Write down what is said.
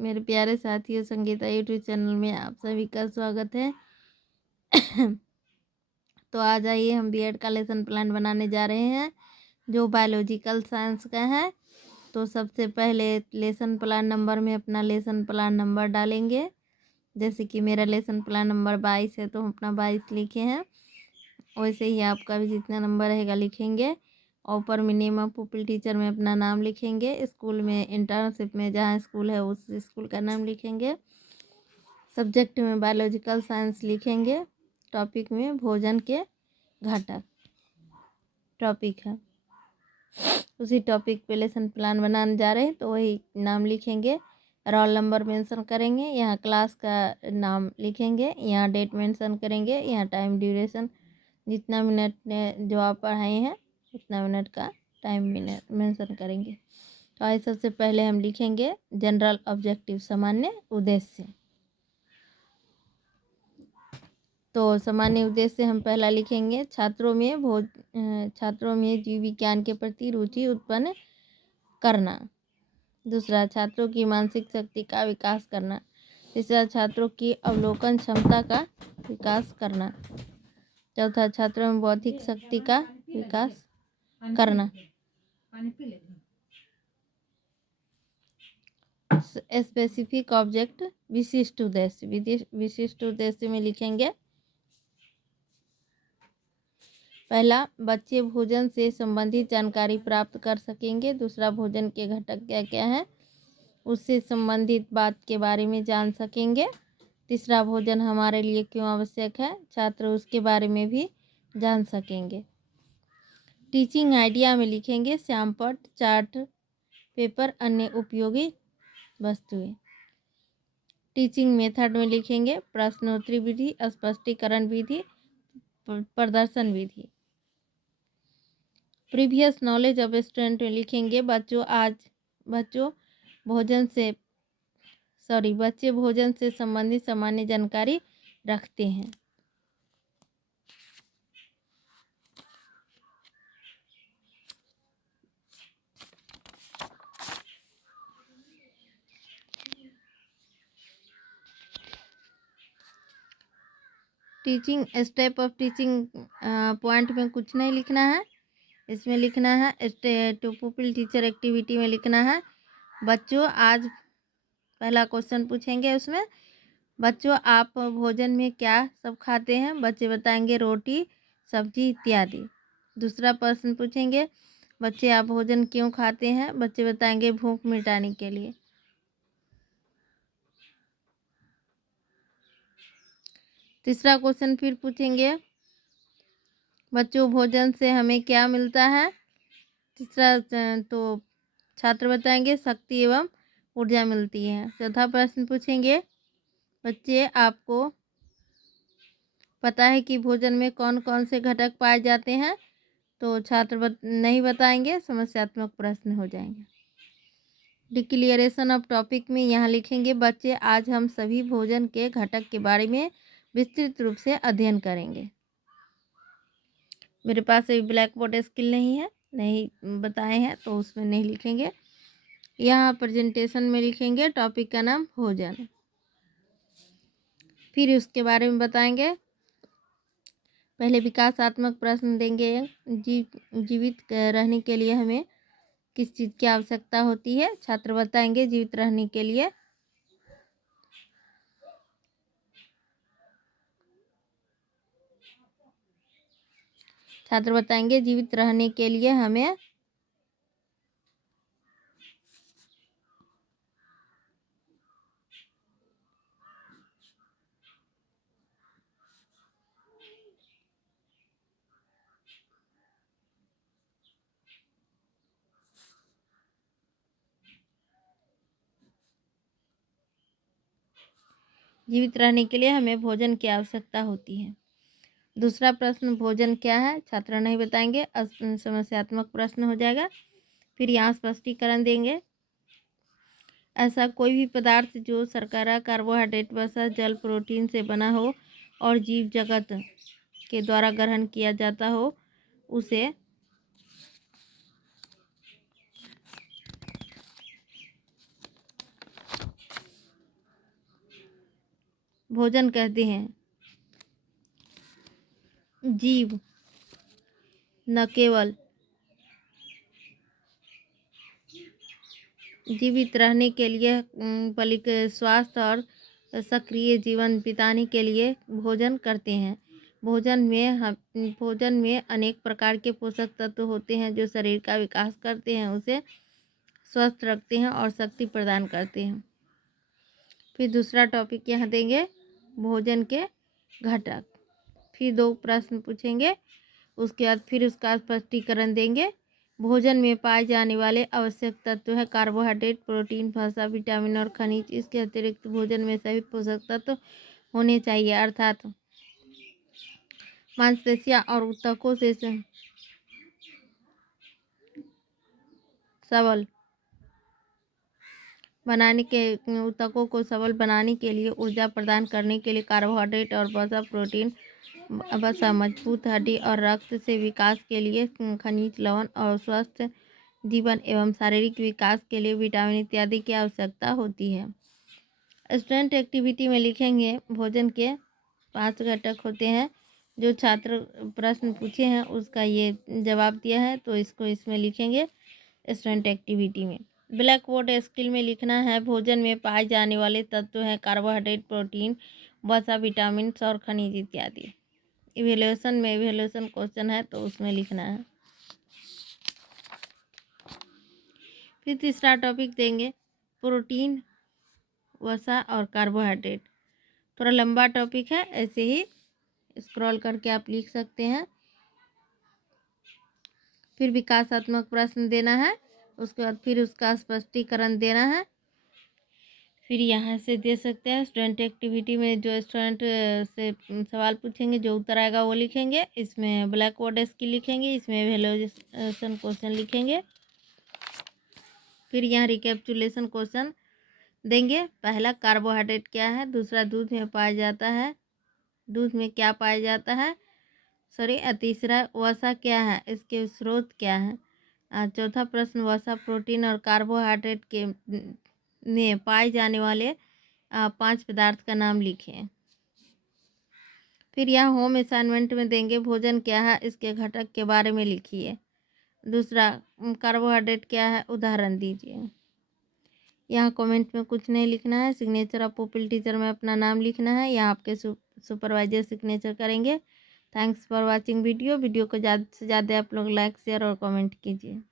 मेरे प्यारे साथियों, संगीता यूट्यूब चैनल में आप सभी का स्वागत है। तो आज आइए हम बीएड का लेसन प्लान बनाने जा रहे हैं जो बायोलॉजिकल साइंस का है। तो सबसे पहले लेसन प्लान नंबर में अपना लेसन प्लान नंबर डालेंगे। जैसे कि मेरा लेसन प्लान नंबर 22 है तो हम अपना 22 लिखे हैं, वैसे ही आपका भी जितना नंबर रहेगा लिखेंगे। और ऊपर में नेम ऑफ पुपिल टीचर में अपना नाम लिखेंगे। स्कूल में इंटर्नशिप में जहाँ स्कूल है उस स्कूल का नाम लिखेंगे। सब्जेक्ट में बायोलॉजिकल साइंस लिखेंगे। टॉपिक में भोजन के घटक टॉपिक है, उसी टॉपिक पे लेसन प्लान बनाने जा रहे हैं तो वही नाम लिखेंगे। रोल नंबर मेंशन करेंगे, यहाँ क्लास का नाम लिखेंगे, यहाँ डेट मेंशन करेंगे, यहाँ टाइम ड्यूरेशन जितना मिनट जो आप पढ़ाए हैं उतना मिनट का टाइम मिनट मेंशन करेंगे। तो आइए सबसे पहले हम लिखेंगे जनरल ऑब्जेक्टिव, सामान्य उद्देश्य। तो सामान्य उद्देश्य हम पहला लिखेंगे छात्रों में जीव विज्ञान के प्रति रुचि उत्पन्न करना। दूसरा, छात्रों की मानसिक शक्ति का विकास करना। तीसरा, छात्रों की अवलोकन क्षमता का विकास करना। चौथा, छात्रों में बौद्धिक शक्ति का विकास करना। स्पेसिफिक ऑब्जेक्ट, विशिष्ट उद्देश्य। विशिष्ट उद्देश्य में लिखेंगे पहला, बच्चे भोजन से संबंधित जानकारी प्राप्त कर सकेंगे। दूसरा, भोजन के घटक क्या क्या हैं उससे संबंधित बात के बारे में जान सकेंगे। तीसरा, भोजन हमारे लिए क्यों आवश्यक है, छात्र उसके बारे में भी जान सकेंगे। टीचिंग आइडिया में लिखेंगे श्यामपट्ट, चार्ट पेपर, अन्य उपयोगी वस्तुएं। टीचिंग मेथड में लिखेंगे प्रश्नोत्तरी विधि, स्पष्टीकरण विधि, प्रदर्शन विधि। प्रीवियस नॉलेज ऑफ स्टूडेंट में लिखेंगे बच्चे भोजन से संबंधित सामान्य जानकारी रखते हैं। Teaching step of teaching point में कुछ नहीं लिखना है, इसमें लिखना है टू पुपिल टीचर एक्टिविटी में लिखना है बच्चों आज पहला क्वेश्चन पूछेंगे, उसमें बच्चों आप भोजन में क्या सब खाते हैं, बच्चे बताएंगे रोटी सब्जी इत्यादि। दूसरा प्रश्न पूछेंगे बच्चे आप भोजन क्यों खाते हैं, बच्चे बताएंगे भूख मिटाने के लिए। तीसरा क्वेश्चन फिर पूछेंगे बच्चों भोजन से हमें क्या मिलता है। तीसरा तो छात्र बताएंगे शक्ति एवं ऊर्जा मिलती है। चौथा प्रश्न पूछेंगे बच्चे आपको पता है कि भोजन में कौन कौन से घटक पाए जाते हैं, तो छात्र नहीं बताएंगे, समस्यात्मक प्रश्न हो जाएंगे। डिक्लेरेशन ऑफ टॉपिक में यहाँ लिखेंगे बच्चे आज हम सभी भोजन के घटक के बारे में विस्तृत रूप से अध्ययन करेंगे। मेरे पास अभी ब्लैक बोर्ड स्किल नहीं बताए हैं तो उसमें नहीं लिखेंगे। यहाँ प्रेजेंटेशन में लिखेंगे टॉपिक का नाम भोजन, फिर उसके बारे में बताएंगे। पहले विकासात्मक प्रश्न देंगे जीवित रहने के लिए हमें किस चीज़ की आवश्यकता होती है, छात्र बताएंगे जीवित रहने के लिए हमें भोजन की आवश्यकता होती है। दूसरा प्रश्न भोजन क्या है, छात्र नहीं बताएंगे, समस्यात्मक प्रश्न हो जाएगा। फिर यहाँ स्पष्टीकरण देंगे ऐसा कोई भी पदार्थ जो शर्करा कार्बोहाइड्रेट वसा जल प्रोटीन से बना हो और जीव जगत के द्वारा ग्रहण किया जाता हो उसे भोजन कहते हैं। जीव न केवल जीवित रहने के लिए बल्कि स्वास्थ्य और सक्रिय जीवन बिताने के लिए भोजन करते हैं। भोजन में अनेक प्रकार के पोषक तत्व होते हैं जो शरीर का विकास करते हैं, उसे स्वस्थ रखते हैं और शक्ति प्रदान करते हैं। फिर दूसरा टॉपिक यहाँ देंगे भोजन के घटक। फिर 2 प्रश्न पूछेंगे, उसके बाद फिर उसका स्पष्टीकरण देंगे। भोजन में पाए जाने वाले आवश्यक तत्व है कार्बोहाइड्रेट, प्रोटीन, वसा, विटामिन और खनिज। इसके अतिरिक्त भोजन में सभी पोषक तत्व होने चाहिए, अर्थात मांसपेशियां और ऊतकों से सबल बनाने के ऊतकों को सबल बनाने के लिए, ऊर्जा प्रदान करने के लिए कार्बोहाइड्रेट और वसा, प्रोटीन, वसा, मजबूत हड्डी और रक्त से विकास के लिए खनिज, लवण और स्वस्थ जीवन एवं शारीरिक विकास के लिए विटामिन इत्यादि की आवश्यकता होती है। स्टूडेंट एक्टिविटी में लिखेंगे भोजन के 5 घटक होते हैं। जो छात्र प्रश्न पूछे हैं उसका ये जवाब दिया है, तो इसको इसमें लिखेंगे स्टूडेंट एक्टिविटी में। ब्लैक बोर्ड स्किल में लिखना है भोजन में पाए जाने वाले तत्व हैं कार्बोहाइड्रेट, प्रोटीन, वसा, विटामिन और खनिज इत्यादि। इवेल्युएशन क्वेश्चन है तो उसमें लिखना है। फिर तीसरा टॉपिक देंगे प्रोटीन, वसा और कार्बोहाइड्रेट। थोड़ा लंबा टॉपिक है, ऐसे ही स्क्रॉल करके आप लिख सकते हैं। फिर विकासात्मक प्रश्न देना है, उसके बाद फिर उसका स्पष्टीकरण देना है। फिर यहाँ से दे सकते हैं स्टूडेंट एक्टिविटी में जो स्टूडेंट से सवाल पूछेंगे, जो उत्तर आएगा वो लिखेंगे। इसमें ब्लैक बोर्ड स्किल लिखेंगे, इसमें इवैल्यूएशन क्वेश्चन लिखेंगे। फिर यहाँ रिकैप्चुलेशन क्वेश्चन देंगे। पहला कार्बोहाइड्रेट क्या है, दूसरा दूध में पाया जाता है, दूध में क्या पाया जाता है, तीसरा वसा क्या है, इसके स्रोत क्या है। चौथा प्रश्न वसा, प्रोटीन और कार्बोहाइड्रेट के में पाए जाने वाले 5 पदार्थ का नाम लिखें। फिर यहाँ होम असाइनमेंट में देंगे भोजन क्या है, इसके घटक के बारे में लिखिए। दूसरा कार्बोहाइड्रेट क्या है, उदाहरण दीजिए। यहाँ कमेंट में कुछ नहीं लिखना है, सिग्नेचर ऑफ पुपिल टीचर में अपना नाम लिखना है। यहाँ आपके सुपरवाइजर सिग्नेचर करेंगे। थैंक्स फॉर वाचिंग वीडियो को ज़्यादा से ज़्यादा आप लोग लाइक, शेयर और कमेंट कीजिए।